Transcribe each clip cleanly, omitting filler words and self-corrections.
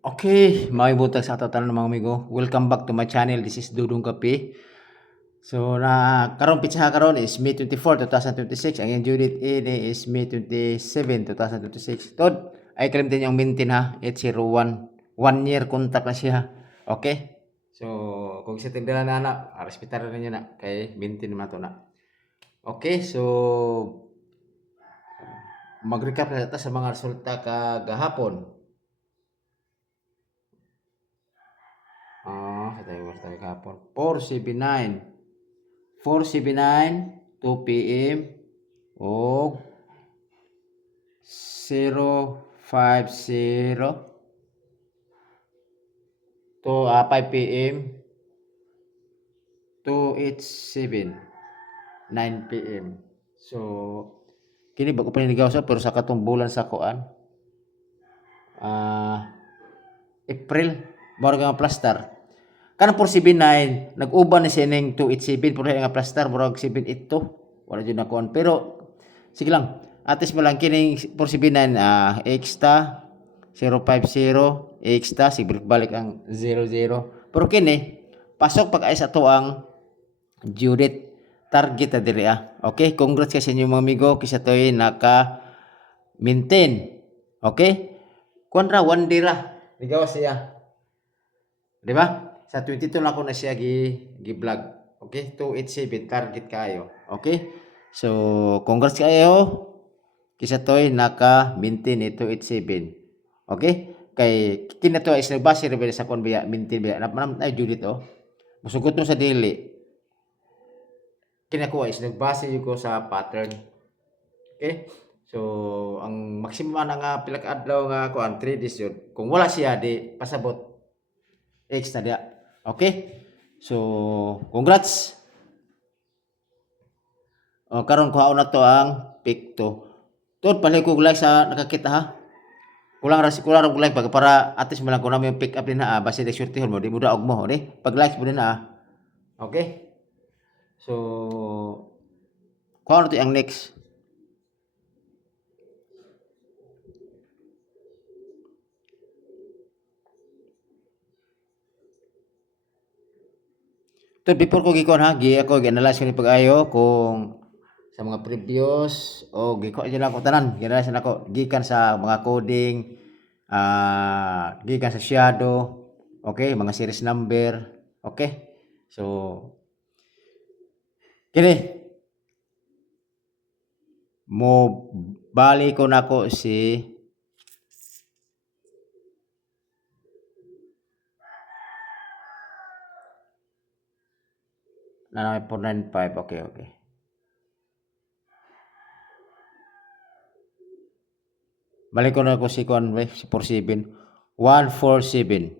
Okay, may butag sa tanan mga amigo. Welcome back to my channel. This is Dudong Kape. So na karon pitsa karon is May 24, 2026. Ang iyong due date ini is May 27, 2026. Tod, ay kalimtin yung maintain ha. 801. 1 year contact na siya. Okay? So, kung sa tindala na anak, respetar na niyo na. Kay maintain naman to na. Okay, so mag-recap na ta sa mga resulta kagahapon. Sa tayo kahapon. 479. 479, 2 PM o 050 to 5 PM 287 9 PM. So kini bago pa niligaw sa pero sa katong bulan sa kuan April mao nga plaster. Kanang 479 nag-uban ni sining 287 pero nga plaster murag 782 wala jud na kuan pero sige lang atis mo lang kining 479 extra 050 extra sige balik ang 00 pero kini pasok pag ay sa to ang due date target na diri okay, congrats sa inyo mga amigo kisa toy naka maintain okay kuan ra one day ra ligaw siya di ba sa 22 na ko na siya gi-vlog. Okay? 287 target kayo. Okay? So, congrats kayo. Kisa toy naka-maintain ni 287. Okay? Kay kinato is nagbase ra sa kon biya maintain biya. Naman ay Judith Musugot mo sa dili. Kinakuha is nagbase ko sa pattern. Okay? So, ang maximum na nga pila ka adlaw nga kuan 3 days yun. Kung wala siya di pasabot extra dia. Okay? So, congrats. Karon kuhaon na to ang pick 2. Tod pala ko like sa nakakita ha. Kulang like para at least malang ko na yung pick up din na base de surtihon mo di mo daog mo di. Pag likes mo din Okay? So, kuhaon na to ang next. So before ko gikon ako gi-analyze ko ni pag-ayo kung sa mga previous o giko dyan ako tanan, gi-analyze ako gikan sa mga coding, gikan sa shadow, okay, mga series number, okay. So kini mo bali ko nako si na 495 okay. Balik ko na ko si 47 147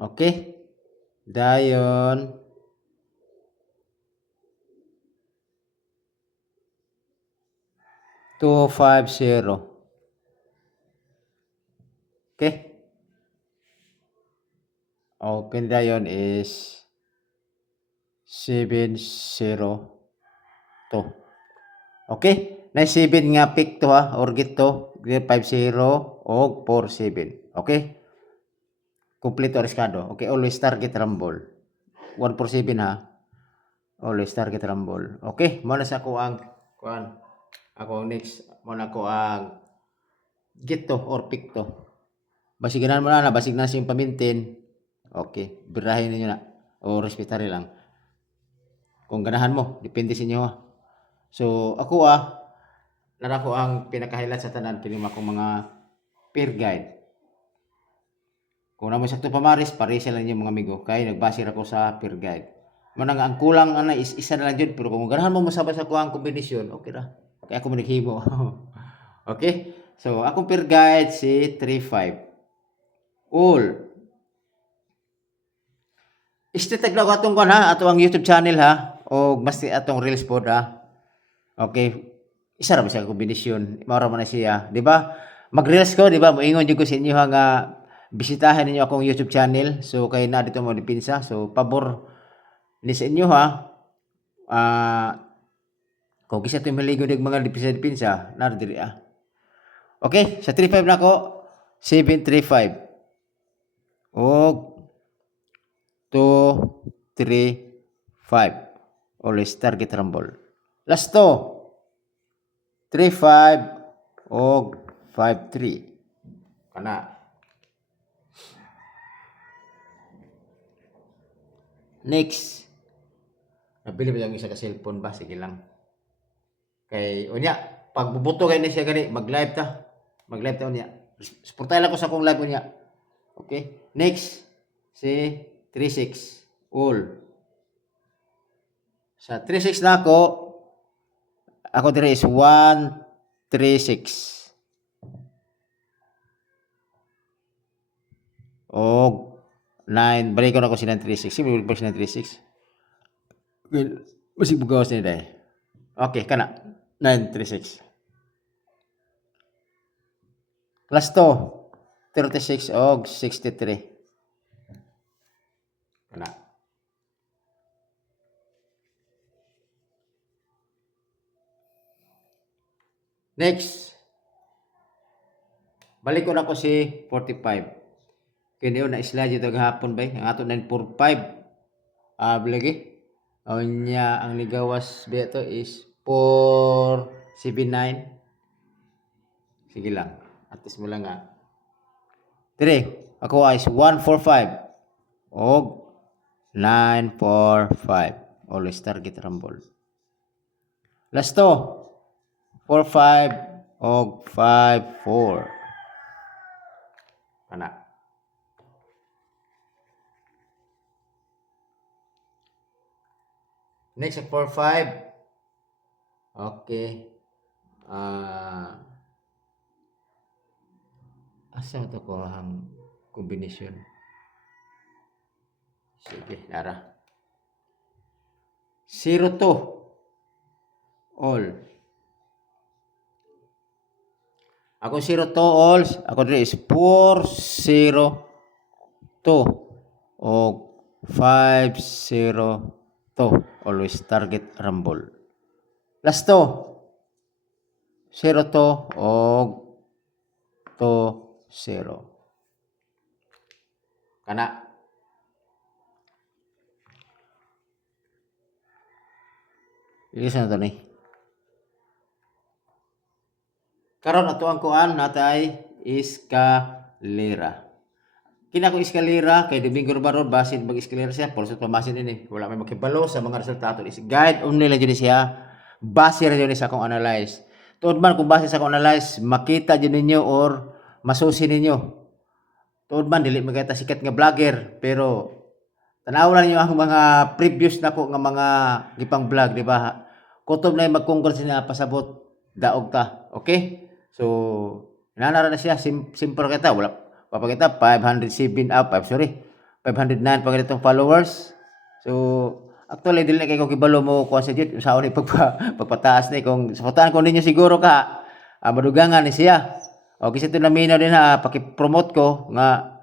okay dayon 250 okay okay dayon is 702 okay na 7 nga pick to or gito 50 o 47 okay kompleto riskado okay always target rumble 147 always target rumble okay mo na sa ako ang kuan ako next mo na ko ang gito or pick to basiganan mo na basig na siyang pamintin okay birahin niyo na o respetary lang kung ganahan mo depende sa inyo so ako nara ko ang pinaka-highlight sa tanan kini akong mga peer guide. Kung namo sakto pamaris, pares lang yung mga amigo kay nagbase ra ko sa peer guide. Manang ang kulang is isa na lang jud pero kung ganahan mo masabay sa kuang kombinasyon, okay ra. Okay ako manighimo. Okay? So akong peer guide si 35. All. Istetag lang atong kuan ato ang YouTube channel o basta atong Reels pod Okay. Isa ra ba siya kombinasyon? Mao ra man na siya, di ba? Mag-reels ko, di ba? Moingon jud ko sa inyo nga bisitahin ninyo akong YouTube channel. So kay na dito mo dipinsa. So pabor ni sa inyo kung kisa to maligo ng mga dipinsa na diri Okay, sa 35 na ko. 735 og 235. Always target rumble. Last to 35 og 53. Kana. Next. Nabili ba yung isa ka cellphone ba? Sige lang. Kay unya, pag bubuto kayo na siya gani, mag-live ta. Mag-live ta unya. Suportahan lang ko sa akong live unya. Okay? Next, si 36 all. Sa 36 na ako dire is 136. Og 9, balik ko na ko si 936. Sige, balik ko si 936. Well, masig bugawas na dahil. Okay, kana. 936. Last to, 36 og 63. Kana. Next. Balik ko na ko si 45. Kaya na slide ito gahapon ba? Ang ato 945. Lagi. Nya ang ligawas ba ito is 479. Sige lang. At least mo lang nga. Dire, ako is 145 og 945. Always target rumble. Last to 45 og 54. Kana. Next, 45. Okay. Asa ito ko ang kombinasyon? Sige, nara. 0 to all. Ako 0 to all. Ako dito is 4, 0, 2 o 5, 0, 2. Always target rumble. Last to 0 to og 2, 0. Kana. Isa na to ni. Karon ato ang kuan natay eskalera. Kina ko eskalera kay Domingo Barod basin mag eskalera siya pulso pamasin ini. Wala may makibalo sa mga resultado is guide only lang jud siya. Base ra jud sa akong analyze. Tuod man kung base sa akong analyze, makita jud ninyo or masusi ninyo. Tuod man dili magkita sikat nga vlogger pero tanaw lang niyo ang mga previous nako nga mga gipang vlog, di ba? Kutob na mag-congress na pasabot daog ta. Okay? So, nanara na siya simple kita wala papakita 507 up 509 pa ganitong followers. So, actually dili kay ko gibalo mo kuan sa jud sa ni pagpataas ni kung suportahan ko ninyo siguro ka madugangan ni siya. Okay, sa ito na minaw din ha, paki-promote ko nga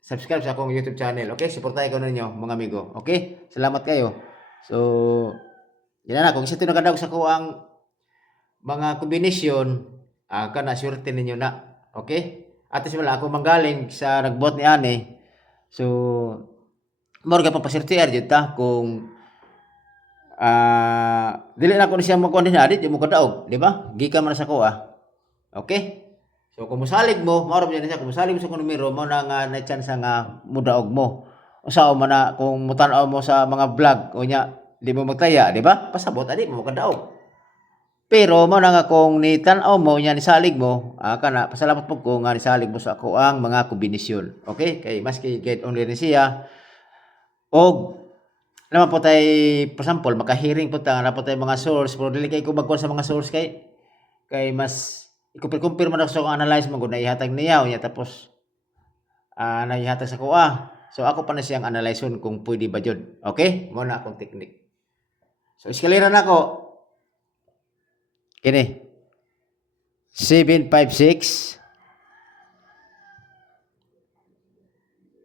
subscribe sa akong YouTube channel. Okay, suportahan ko ninyo mga amigo. Okay? Salamat kayo. So, yan na kung sa ito nakadaog sa ko ang mga kombinasyon kana swerte ninyo na. Okay? At least wala ako manggaling sa nagbot ni Ani. So, morga pa pasirtier jud ta kung dili na ko siya magkuan din adit mo kadaog, di ba? Gikan man sa ko Okay? So kung mosalig mo, mao ra man siya kung mosalig mo sa kung numero mo na nga na chance nga mudaog mo. Usaw man na kung mutan-aw mo sa mga vlog o nya di mo magtaya, di ba? Pasabot adi mo kadaog. Pero mo na nga kung nitan-aw mo nya ni salig mo, kana pasalamat pud ko nga ni salig mo sa ako ang mga kombinasyon. Okay? Kay maski guide only ni siya og naman po tayo, for example, makahearing po tayo, na po tayo mga source, pero dili kay ko magkuhan sa mga source kay mas ikumpir man ako sa akong analyze mo kung naihatag niya o niya tapos naihatag sa kuha. So ako pa na siyang analyzeon kung pwede ba jud. Okay? Mo na akong technique. So eskalera na ako. Kini 756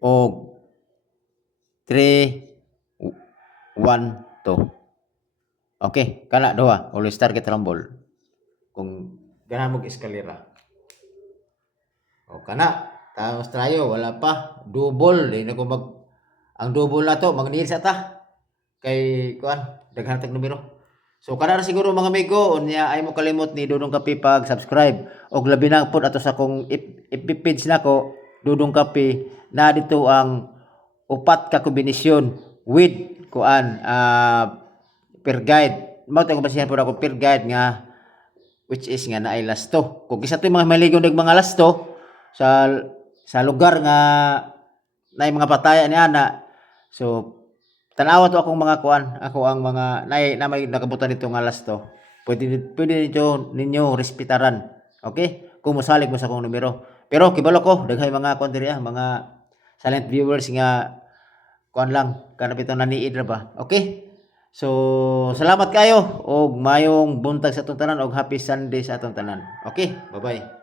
o 3 1 2. Okay, kana duha, always target rumble. Kung ganahan mo eskalera. O kana, tapos tayo wala pa double di na ko mag ang double na to magniil sa ta kay kuan daghan tag numero. So kana ra siguro mga amigo unya ay mo kalimot ni Dudong Kape pag subscribe og labi na pod ato sa akong FB page nako Dudong Kape na dito ang upat ka kombinasyon with kuan per guide. Mao tayong basihan po ako per guide nga which is nga naay lasto. Kung isa to mga maligon ng mga lasto sa lugar nga naay mga pataya ni ana. So tanawa to akong mga kuan, ako ang mga na may nakabutan nito nga lasto. Pwede ninyo respetaran. Okay? Kung mosalig mo sa akong numero. Pero kibalo ko daghay mga kuan diri mga silent viewers nga kuan lang kanapito naniid ra ba. Okay? So, salamat kayo og mayong buntag sa atong tanan og happy Sunday sa atong tanan. Okay? Bye-bye.